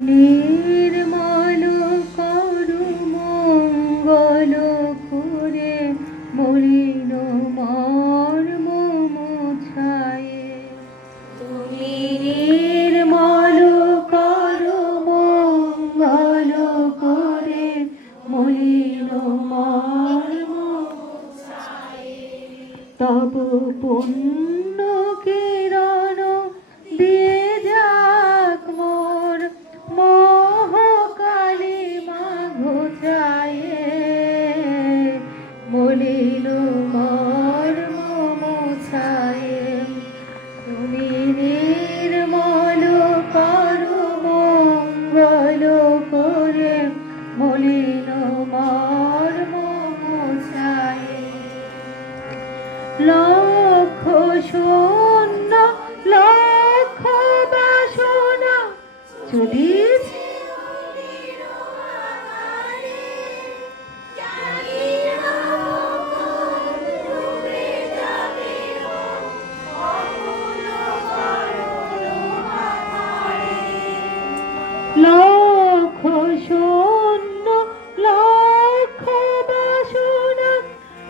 নির্মল করু মঙ্গল করে, মলিন মর্ম মোছায়ে। তুমি নির্মল করু মঙ্গল করে, মলিন মর্ম তব পুণ্য কিরণ দিয়ে মোছায়ে লক্ষ শূন্য লক্ষ বাসনা যদি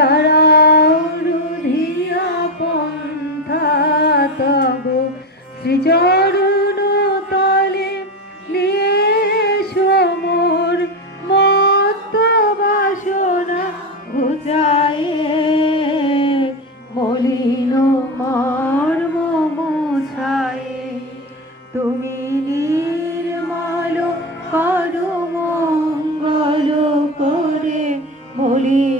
তুমি রুধিয়া পন্থা তব। শ্রীচরণ তলে নিয়ে সমর মত বাসনা ঘুচায়ে। মলিন মর্ম মোছায়ে। তুমি নির্মল করো মঙ্গল করে মলিন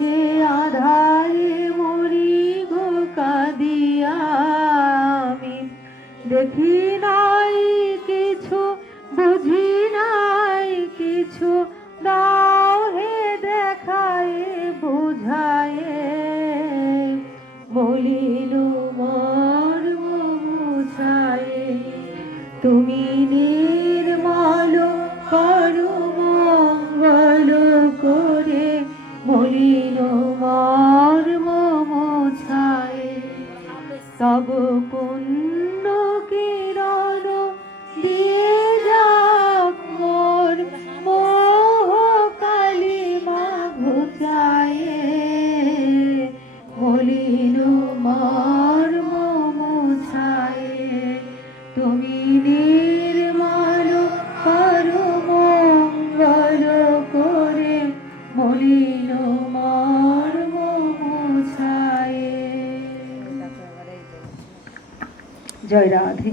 বসে আধারে মরি গো কাঁদিয়া আমি। দেখি নাই কিছু, বুঝি নাই কিছু, দাও হে দেখায়, বুঝায়ে। বলিল, মর্ম মুছায়ে, তুমি নির্মল করু মঙ্গল করে। মলিন মর্ম মোছায়ে তব পুণ্য কিরণ দিয়ে যাক মোর মোহ কালী মা ঘুচায়ে মর্ম মোছায়ে তুমি নির্মল জয় রাধে